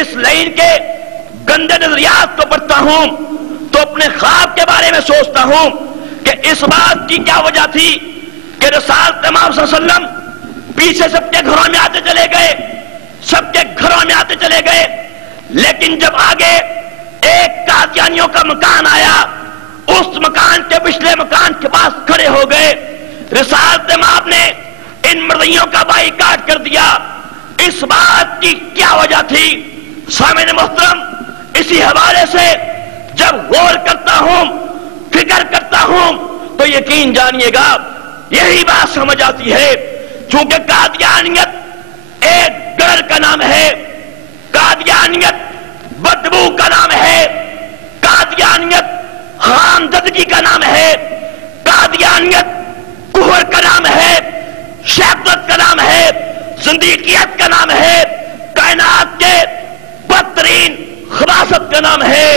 اس line کے گندے نظریات کو پڑھتا ہوں تو اپنے خواب کے بارے میں سوچتا ہوں کہ اس بات کی کیا وجہ تھی کہ رسالت امام صلی اللہ علیہ وسلم پیچھے سب کے گھروں میں آتے چلے گئے، سب کے گھروں میں آتے چلے گئے، لیکن جب آگے ایک قادیانیوں کا مکان آیا، اس مکان کے پچھلے مکان کے پاس کھڑے ہو گئے، رسالت امام نے ان مرضیوں کا بائیکاٹ کر دیا۔ اس بات کی کیا وجہ تھی؟ سامعین محترم، اسی حوالے سے جب غور کرتا ہوں، فکر کرتا ہوں تو یقین جانیے گا یہی بات سمجھ آتی ہے۔ چونکہ قادیانیت ایک ڈر کا نام ہے، قادیانیت بدبو کا نام ہے، قادیانیت حرامزادگی کا نام ہے، قادیانیت کفر کا نام ہے، شیطنت کا نام ہے، زندیقیت کا نام ہے، کائنات کے بدترین خباثت کا نام ہے،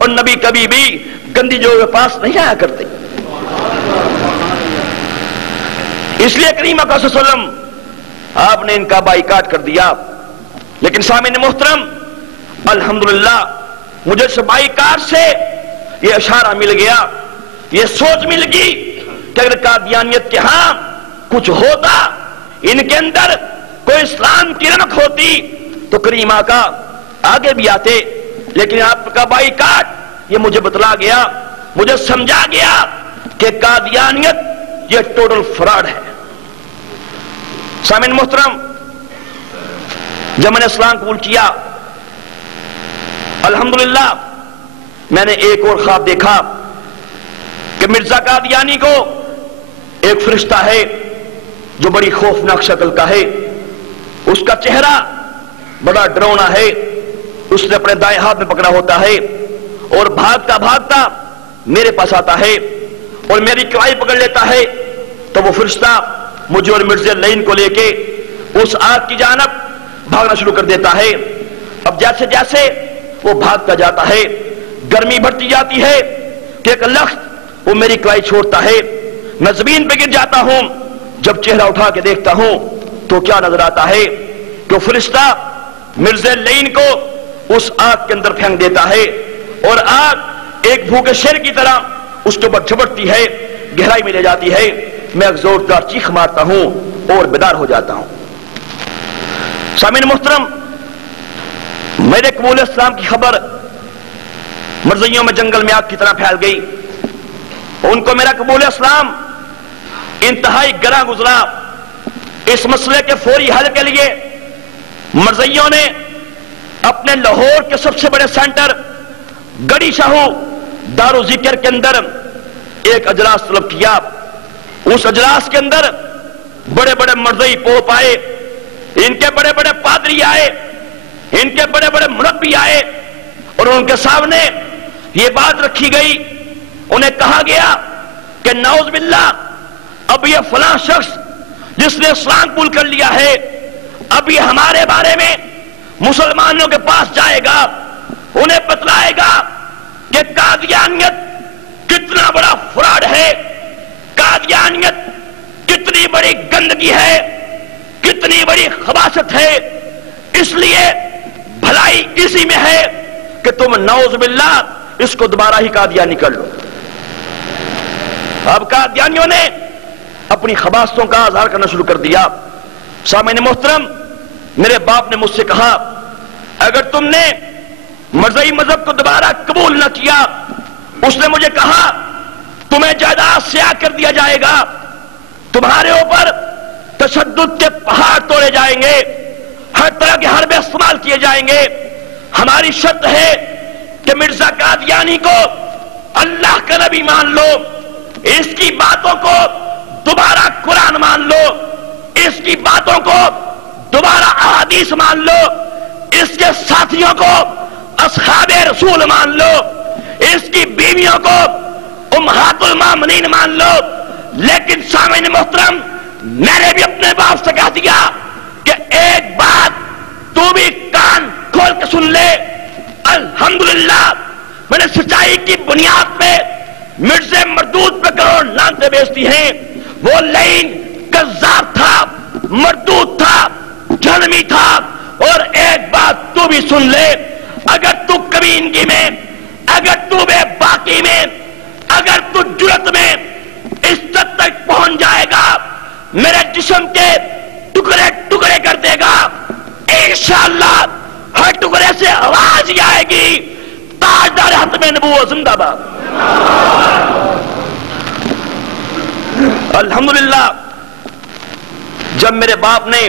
اور نبی کبھی بھی گندی جگہوں کے پاس نہیں آیا کرتے۔ اس لیے کریم اکرم صلی اللہ علیہ وسلم آپ نے ان کا بائیکاٹ کر دیا۔ لیکن سامعین محترم، الحمدللہ مجھے اس بائیکاٹ سے یہ اشارہ مل گیا، یہ سوچ مل گئی کہ اگر قادیانیت کے ہاں کچھ ہوتا، ان کے اندر کوئی اسلام کی رمق ہوتی تو کریم آقا آگے بھی آتے۔ لیکن آپ کا بائیکاٹ یہ مجھے بتلا گیا، مجھے سمجھا گیا کہ قادیانیت یہ ٹوٹل فراڈ ہے۔ سامعین محترم، جب میں نے اسلام قبول کیا، الحمدللہ میں نے ایک اور خواب دیکھا کہ مرزا قادیانی کو ایک فرشتہ ہے جو بڑی خوفناک شکل کا ہے، اس کا چہرہ بڑا ڈراؤنا ہے، اس نے اپنے دائیں ہاتھ میں پکڑا ہوتا ہے اور بھاگتا بھاگتا میرے پاس آتا ہے اور میری کلائی پکڑ لیتا ہے، تو وہ فرشتہ مجھے اور مرزا لین کو لے کے اس آگ کی جانب بھاگنا شروع کر دیتا ہے۔ اب جیسے جیسے وہ بھاگتا جاتا ہے، گرمی بڑھتی جاتی ہے کہ ایک لخت وہ میری کلائی چھوڑتا ہے، میں زمین پہ گر جاتا ہوں۔ جب چہرہ اٹھا کے دیکھتا ہوں تو کیا نظر آتا ہے کہ فرشتہ مرزا لین کو اس آگ کے اندر پھینک دیتا ہے اور آگ ایک بھوکے شیر کی طرح اس کے اوپر جھپٹتی ہے، گہرائی میں لے جاتی ہے۔ میں ایک زوردار چیخ مارتا ہوں اور بیدار ہو جاتا ہوں۔ سامعین محترم، میرے قبول اسلام کی خبر مرزیوں میں جنگل میں آگ کی طرح پھیل گئی۔ ان کو میرا قبول اسلام انتہائی گراں گزرا۔ اس مسئلے کے فوری حل کے لیے مرزیوں نے اپنے لاہور کے سب سے بڑے سینٹر گڑی شاہو دار و ذکر کے اندر ایک اجلاس طلب کیا۔ اس اجلاس کے اندر بڑے بڑے مرزئی پوپ آئے، ان کے بڑے بڑے پادری آئے، ان کے بڑے بڑے مربی آئے، اور ان کے سامنے یہ بات رکھی گئی، انہیں کہا گیا کہ نعوذ باللہ اب یہ فلاں شخص جس نے اسلام قبول کر لیا ہے، اب یہ ہمارے بارے میں مسلمانوں کے پاس جائے گا، انہیں بتلائے گا کہ قادیانیت کتنا بڑا فراڈ ہے، قادیانیت کتنی بڑی گندگی ہے، کتنی بڑی خباثت ہے۔ اس لیے بھلائی اسی میں ہے کہ تم نعوذ باللہ اس کو دوبارہ ہی قادیانی کر لو۔ اب قادیانیوں نے اپنی خباثتوں کا اظہار کرنا شروع کر دیا۔ سامعین محترم، میرے باپ نے مجھ سے کہا اگر تم نے مرزئی مذہب کو دوبارہ قبول نہ کیا، اس نے مجھے کہا تمہیں جائیداد سے عاق کر دیا جائے گا، تمہارے اوپر تشدد کے پہاڑ توڑے جائیں گے، ہر طرح کے حربے استعمال کیے جائیں گے۔ ہماری شرط ہے کہ مرزا قادیانی کو اللہ کا نبی مان لو، اس کی باتوں کو دوبارہ قرآن مان لو، اس کی باتوں کو دوبارہ احادیث مان لو، اس کے ساتھیوں کو اصحاب رسول مان لو، اس کی بیویوں کو امہات المومنین مان لو۔ لیکن سامعین محترم، میں نے بھی اپنے باپ سے کہہ دیا کہ ایک بات تو بھی کان کھول کے سن لے، الحمدللہ میں نے سچائی کی بنیاد پہ مرزا مردود پہ کروڑ لعنتیں بیچتی ہیں۔ وہ لعین کذاب تھا، مردود تھا، جہنمی تھا، اور ایک بات تو بھی سن لے، اگر تو کمینگی میں، اگر تو بے باکی میں، اگر تو جرت میں اس حد تک پہنچ جائے گا، میرے جسم کے ٹکڑے ٹکڑے کر دے گا، انشاءاللہ ہر ٹکڑے سے آواز ہی آئے گی، تاجدار ختم نبوت زندہ باد۔ الحمدللہ جب میرے باپ نے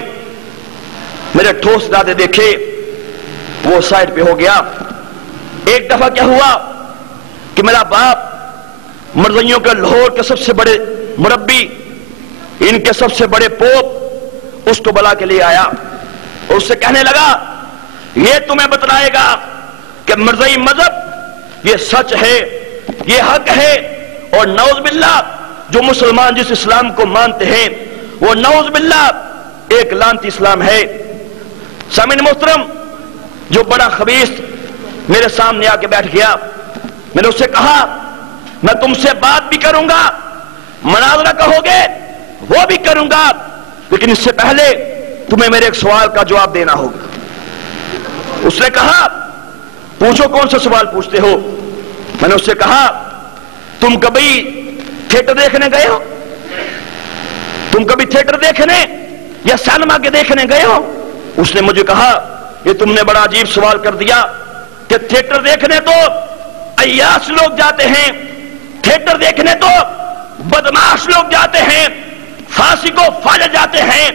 میرے ٹھوس دادے دیکھے، وہ سائڈ پہ ہو گیا۔ ایک دفعہ کیا ہوا کہ میرا باپ مرزائیوں کے لاہور کے سب سے بڑے مربی، ان کے سب سے بڑے پوپ اس کو بلا کے لے آیا اور اس سے کہنے لگا یہ تمہیں بتلائے گا کہ مرزائی مذہب یہ سچ ہے، یہ حق ہے، اور نعوذ باللہ جو مسلمان جس اسلام کو مانتے ہیں وہ نعوذ باللہ ایک لعنتی اسلام ہے۔ سامعین محترم، جو بڑا خبیث میرے سامنے آ کے بیٹھ گیا، میں نے اس سے کہا میں تم سے بات بھی کروں گا، مناظرہ کہو گے وہ بھی کروں گا، لیکن اس سے پہلے تمہیں میرے ایک سوال کا جواب دینا ہوگا۔ اس نے کہا پوچھو کون سا سوال پوچھتے ہو؟ میں نے اس سے کہا تم کبھی تھیٹر دیکھنے گئے ہو؟ تم کبھی تھیٹر دیکھنے یا سینما کے دیکھنے گئے ہو؟ اس نے مجھے کہا یہ تم نے بڑا عجیب سوال کر دیا کہ تھیٹر دیکھنے تو عیاش لوگ جاتے ہیں، تھیٹر دیکھنے تو بدماش لوگ جاتے ہیں، فاسق و فاجر جاتے ہیں،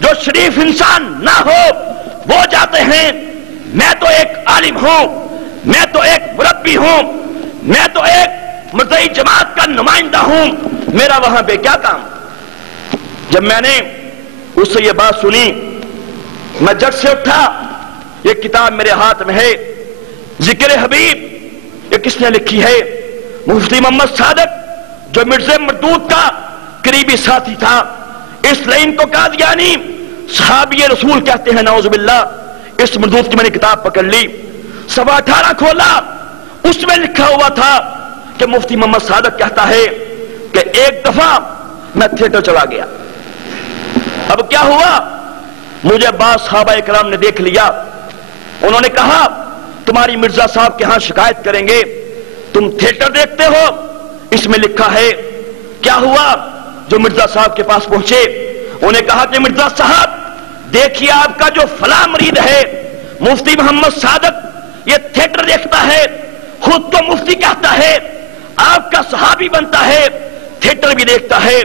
جو شریف انسان نہ ہو وہ جاتے ہیں۔ میں تو ایک عالم ہوں، میں تو ایک مربی ہوں، میں تو ایک مرزائی جماعت کا نمائندہ ہوں، میرا وہاں پہ کیا کام؟ جب میں نے اس سے یہ بات سنی، میں جھٹ سے اٹھا، یہ کتاب میرے ہاتھ میں ہے، ذکر حبیب، یہ کس نے لکھی ہے؟ مفتی محمد صادق جو مرزا مردود کا قریبی ساتھی تھا، اس لائن کو قادیانی صحابی رسول کہتے ہیں، نعوذ باللہ۔ اس مردود کی میں نے کتاب پکڑ لی، صفحہ 18 کھولا، اس میں لکھا ہوا تھا کہ مفتی محمد صادق کہتا ہے کہ ایک دفعہ میں تھیٹر چلا گیا۔ اب کیا ہوا؟ مجھے بعض صحابہ اکرام نے دیکھ لیا، انہوں نے کہا تمہاری مرزا صاحب کے ہاں شکایت کریں گے، تم تھیٹر دیکھتے ہو، اس میں لکھا ہے۔ کیا ہوا؟ جو مرزا صاحب کے پاس پہنچے، انہوں نے کہا کہ مرزا صاحب دیکھیے آپ کا جو فلاں مرید ہے مفتی محمد صادق، یہ تھیٹر دیکھتا ہے، خود تو مفتی کہتا ہے، آپ کا صحابی بنتا ہے، تھیٹر بھی دیکھتا ہے،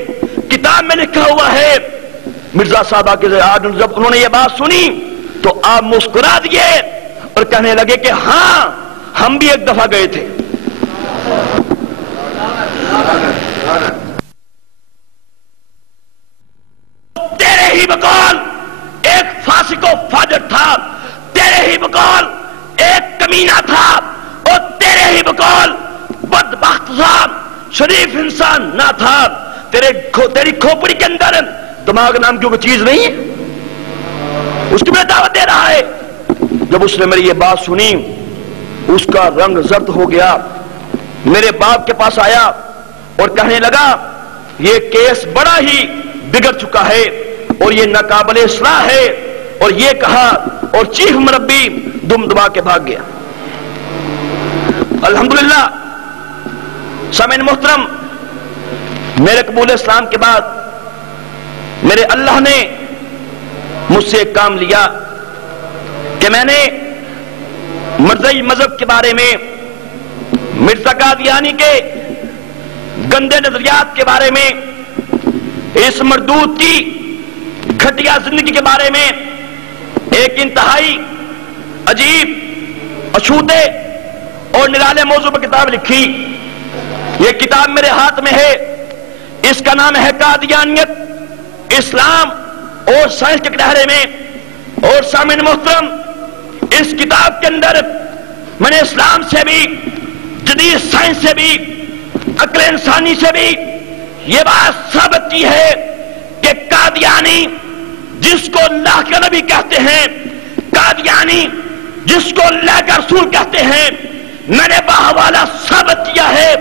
کتاب میں لکھا ہوا ہے۔ مرزا صاحب آگے جب انہوں نے یہ بات سنی تو آپ مسکرا دیے اور کہنے لگے کہ ہاں ہم بھی ایک دفعہ گئے تھے۔ تیرے ہی بقول ایک فاسق و فاجر تھا، تیرے ہی بقول ایک کمینہ تھا، اور تیرے ہی بقول بدبخت صاحب شریف انسان نہ تھا۔ تیری کھوپڑی کے اندر دماغ نام کی کوئی چیز نہیں ہے، اس کی میں دعوت دے رہا ہے۔ جب اس نے میری یہ بات سنی، اس کا رنگ زرد ہو گیا، میرے باپ کے پاس آیا اور کہنے لگا یہ کیس بڑا ہی بگڑ چکا ہے اور یہ ناقابل اصلاح ہے، اور یہ کہا اور چیف مربی دم دبا کے بھاگ گیا۔ الحمدللہ سامعین محترم، میرے قبول اسلام کے بعد میرے اللہ نے مجھ سے ایک کام لیا کہ میں نے مرزائی مذہب کے بارے میں، مرزا قادیانی کے گندے نظریات کے بارے میں، اس مردود کی گھٹیا زندگی کے بارے میں ایک انتہائی عجیب، اشوتے اور نرالے موضوع پر کتاب لکھی۔ یہ کتاب میرے ہاتھ میں ہے، اس کا نام ہے قادیانیت، اسلام اور سائنس کے کٹہرے میں۔ اور سامعین محترم، اس کتاب کے اندر میں نے اسلام سے بھی، جدید سائنس سے بھی، عقل انسانی سے بھی یہ بات ثابت کی ہے کہ قادیانی جس کو اللہ کا نبی کہتے ہیں، قادیانی جس کو اللہ کا رسول کہتے ہیں، میں نے بحوالہ ثابت کیا ہے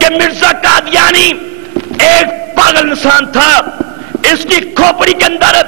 کہ مرزا قادیانی ایک پاگل انسان تھا، اس کی کھوپڑی کے اندر